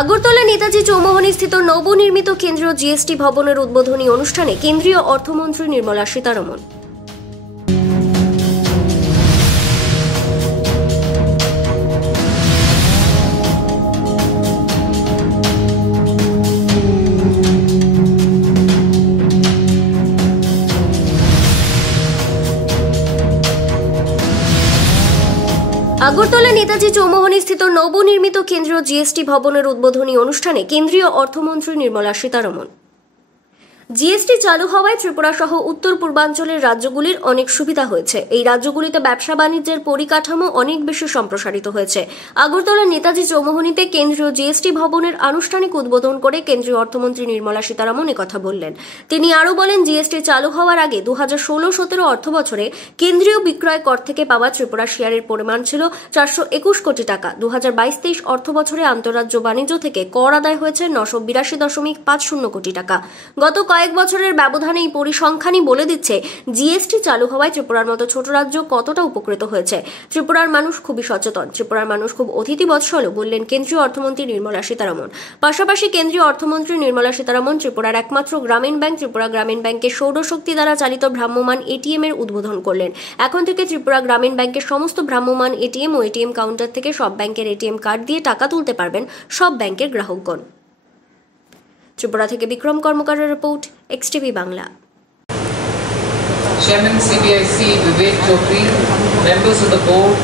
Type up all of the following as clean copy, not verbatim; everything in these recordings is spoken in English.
আগরতলা নেতাজি চৌমুহনী স্থিত নবনির্মিত কেন্দ্রীয় জিএসটি ভবনের উদ্বোধনী অনুষ্ঠানে কেন্দ্রীয় অর্থমন্ত্রী নির্মলা সীতারমণ। আগরতলা নেতাজি চৌমুহনী স্থিত নবনির্মিত কেন্দ্রীয় জিএসটি ভবনের উদ্বোধনী অনুষ্ঠানে কেন্দ্রীয় অর্থমন্ত্রী নির্মলা সীতারমণ। জিএসটি চালু হওয়ায় ত্রিপুরা সহ উত্তর পূর্বাঞ্চলের রাজ্যগুলির অনেক সুবিধা হয়েছে। এই রাজ্যগুলিতে ব্যবসা বাণিজ্যের পরিকাঠামো অনেক বেশি সম্প্রসারিত হয়েছে। আগরতলা নেতাজি চৌমুহনীতে কেন্দ্রীয় জিএসটি ভবনের আনুষ্ঠানিক উদ্বোধন করে কেন্দ্রীয় অর্থমন্ত্রী নির্মলা সীতারমণ একথা বললেন। তিনি আরও বলেন, জিএসটি চালু হওয়ার আগে 2016-17 অর্থ বছরে কেন্দ্রীয় বিক্রয় কর থেকে পাওয়া ত্রিপুরা শেয়ারের পরিমাণ ছিল 421 কোটি টাকা। 2022-23 অর্থ বছরে আন্তঃরাজ্য বাণিজ্য থেকে কর আদায় হয়েছে 982.50 কোটি টাকা। গত কয়েক বছরের ব্যবধানে এই পরিসংখ্যানই বলে দিচ্ছে জিএসটি চালু হওয়ায় ত্রিপুরার মতো ছোট রাজ্য কতটা উপকৃত হয়েছে। ত্রিপুরার মানুষ খুবই সচেতন, ত্রিপুরার মানুষ খুব অতিথিবৎসল বললেন কেন্দ্রীয় অর্থমন্ত্রী নির্মলা সীতারমণ। পাশাপাশি কেন্দ্রীয় অর্থমন্ত্রী নির্মলা সীতারমণ ত্রিপুরার একমাত্র গ্রামীণ ব্যাংক ত্রিপুরা গ্রামীণ ব্যাংকের সৌরশক্তি দ্বারা চালিত ভ্রাম্যমাণ এটিএম এর উদ্বোধন করলেন। এখন থেকে ত্রিপুরা গ্রামীণ ব্যাংকের সমস্ত ভ্রাম্যমাণ এটিএম ও এটিএম কাউন্টার থেকে সব ব্যাংকের এটিএম কার্ড দিয়ে টাকা তুলতে পারবেন সব ব্যাংকের গ্রাহকগণ। ত্রিপুরা থেকে বিক্রম কর্মকারের report, XTV Bangla. Chairman CBIC Vivek Chopri, members of the board,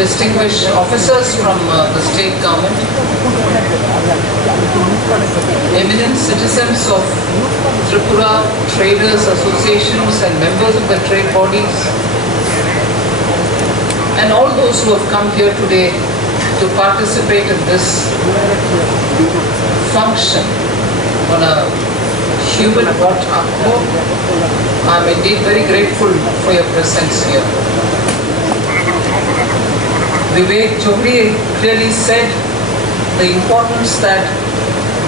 distinguished officers from the state government, eminent citizens of Tripura, traders associations and members of the trade bodies, and all those who have come here today to participate in this function on a human water. I'm indeed very grateful for your presence here. Vivek Chopri clearly said the importance that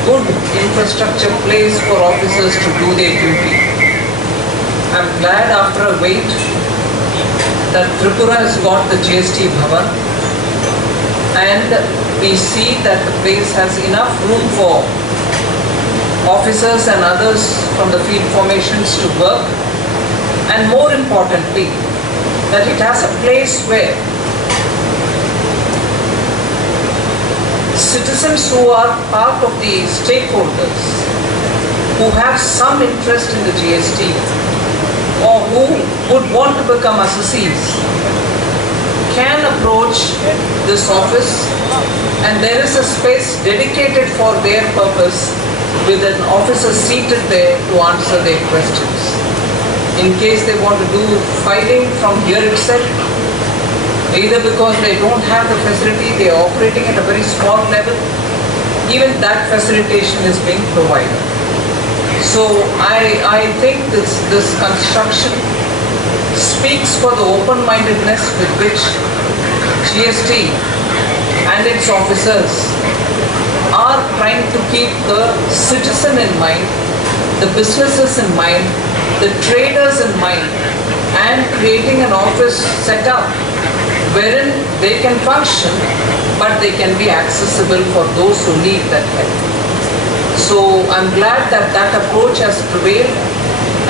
good infrastructure plays for officers to do their duty. I'm glad after a wait that Tripura has got the GST Bhavan, and we see that the place has enough room for officers and others from the field formations to work, and more importantly that it has a place where citizens who are part of the stakeholders, who have some interest in the GST or who would want to become assessees, can approach this office, and there is a space dedicated for their purpose with an officer seated there to answer their questions. In case they want to do filing from here itself, either because they don't have the facility, they are operating at a very small level, even that facilitation is being provided. So I think this construction speaks for the open-mindedness with which GST and its officers are trying to keep the citizen in mind, the businesses in mind, the traders in mind, and creating an office set up wherein they can function but they can be accessible for those who need that help. So I'm glad that that approach has prevailed,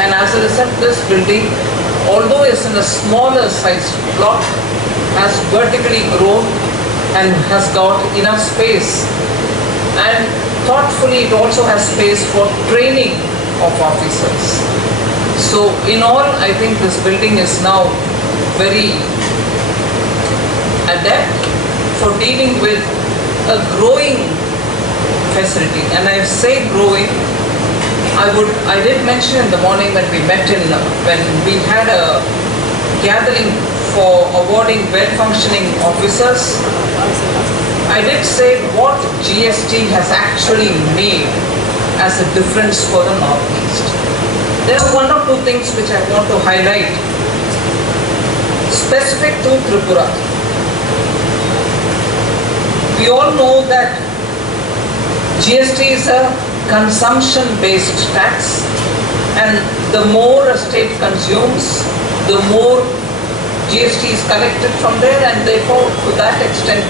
and as a result this building, although it's in a smaller sized block, has vertically grown and has got enough space, and thoughtfully it also has space for training of officers. So in all, I think this building is now very adept for dealing with a growing facility, and I say growing, I did mention in the morning when we met when we had a gathering for awarding well-functioning officers, I did say what GST has actually made as a difference for the Northeast. There are one or two things which I want to highlight specific to Tripura. We all know that GST is a consumption-based tax, and the more a state consumes, the more GST is collected from there, and therefore to that extent,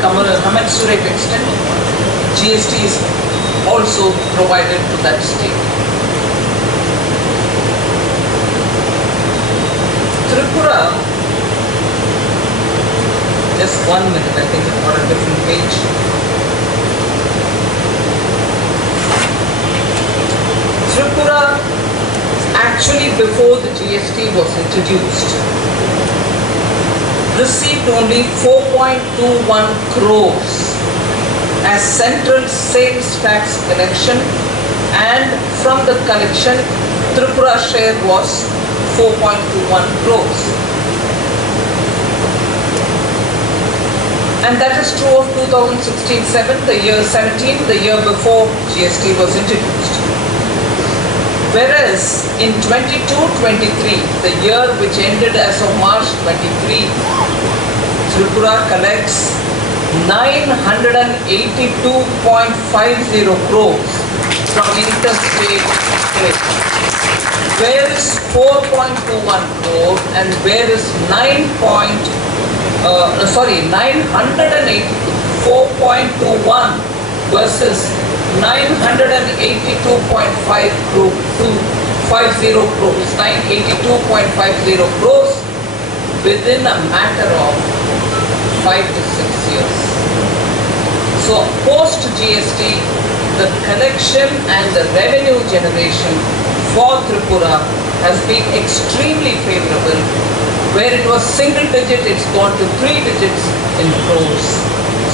commensurate extent, GST is also provided to that state. Tripura, just 1 minute, I think I'm on a different page. Tripura, actually before the GST was introduced, received only 4.21 crores as central sales tax collection, and from the collection, Tripura share was 4.21 crores. And that is true of 2016-17, the year 17, the year before GST was introduced. Whereas in 22-23, the year which ended as of March 23, Tripura collects 982.50 crores from interstate trade. Where is 4.21 crore and where is 984.21 versus 982.50 crores, 982.50 crores within a matter of 5 to 6 years. So post GST, the collection and the revenue generation for Tripura has been extremely favorable. Where it was single digit, it's gone to 3 digits in crores.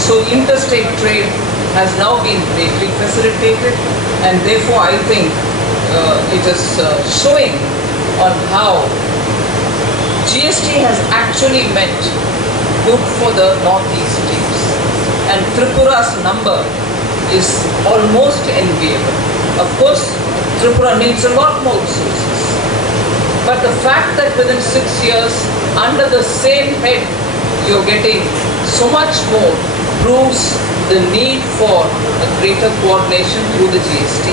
So interstate trade has now been greatly facilitated, and therefore I think it is showing on how GST has actually meant good for the northeast states, and Tripura's number is almost enviable. Of course, Tripura needs a lot more resources, but the fact that within 6 years under the same head you're getting so much more proves the need for a greater coordination through the GST.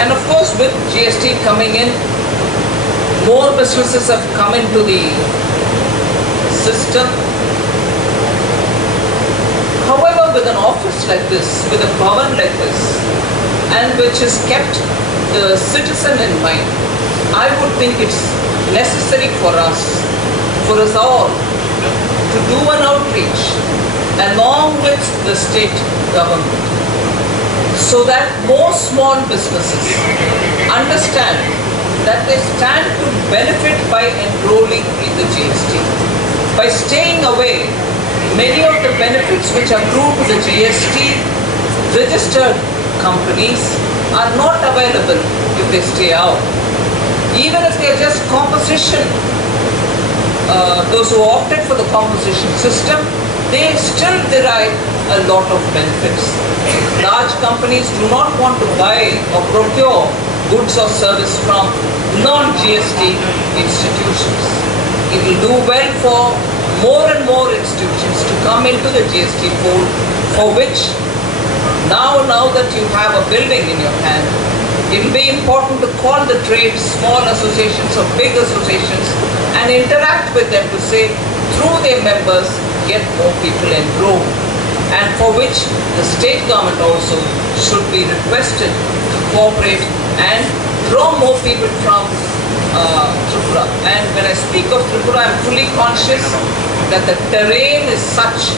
And of course, with GST coming in, more businesses have come into the system. However, with an office like this, with a bhavan like this, and which has kept the citizen in mind, I would think it's necessary for us all, to do an outreach along with the state government, so that more small businesses understand that they stand to benefit by enrolling in the GST. By staying away, many of the benefits which accrue to the GST registered companies are not available if they stay out. Even if they are just composition, those who opted for the composition system, they still derive a lot of benefits. Large companies do not want to buy or procure goods or service from non-GST institutions. It will do well for more and more institutions to come into the GST fold, for which now that you have a building in your hand, it will be important to call the trade, small associations or big associations, and interact with them to say, through their members, get more people enrolled, and for which the state government also should be requested to cooperate and draw more people from Tripura. And when I speak of Tripura, I am fully conscious that the terrain is such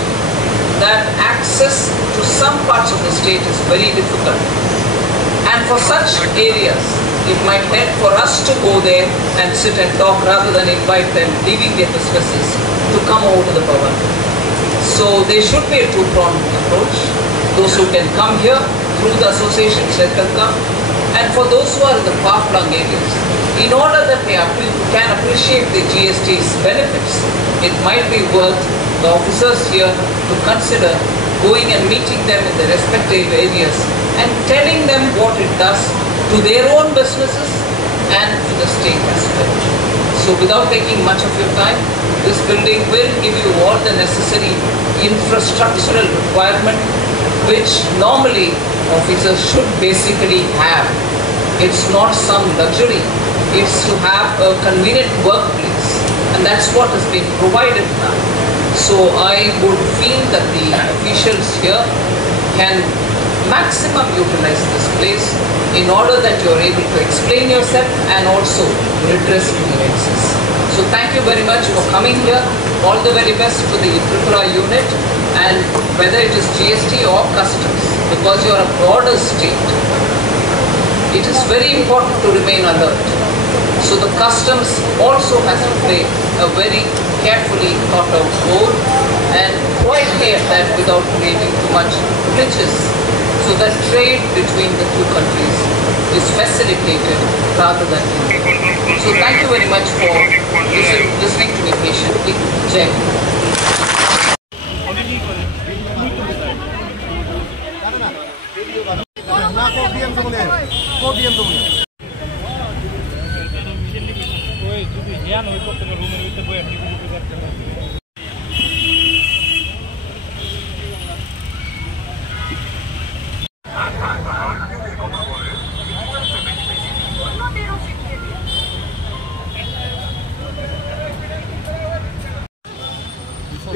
that access to some parts of the state is very difficult. And for such areas, it might help for us to go there and sit and talk rather than invite them, leaving their businesses, to come over to the Bhavan. So there should be a two-pronged approach. Those who can come here through the associations, let them come. And for those who are in the far-flung areas, in order that they can appreciate the GST's benefits, it might be worth the officers here to consider going and meeting them in their respective areas and telling them what it does to their own businesses and to the state as well. So without taking much of your time, this building will give you all the necessary infrastructural requirement which normally officers should basically have. It's not some luxury, it's to have a convenient workplace, and that's what has been provided now. So I would feel that the officials here can maximum utilize this place in order that you are able to explain yourself and also redress grievances. So thank you very much for coming here. All the very best to the Tripura unit, and whether it is GST or customs, because you are a border state, it is very important to remain alert. So the customs also has to play a very carefully thought out role and quietly at that without creating too much glitches, so that trade between the two countries is facilitated rather than hindered. So thank you very much for listening to me patiently. Jai Hind.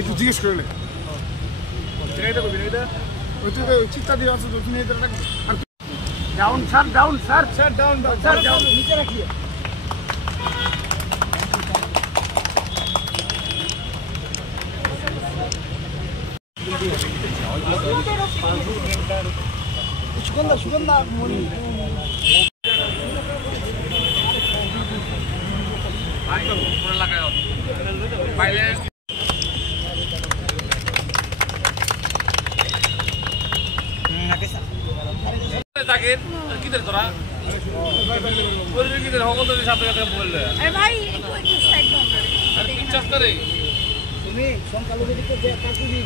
একটু জিজ্ঞেস করলে বিনয়দা বিনয়দা ওই তো চিন্তা দিয়ে আছে তুমি এদের আর down sir down sir sir down sir down নিচে রাখিয়ে সুগন্ধা সুগন্ধা মনি বাইরে জাগির কিদের তোরা বলবি কিদের হকত সাথে সাথে বললে আরে ভাই একটু সাইড দাও আরে 50 করে তুমি সংখ্যালঘু দিকে যে কাকুজি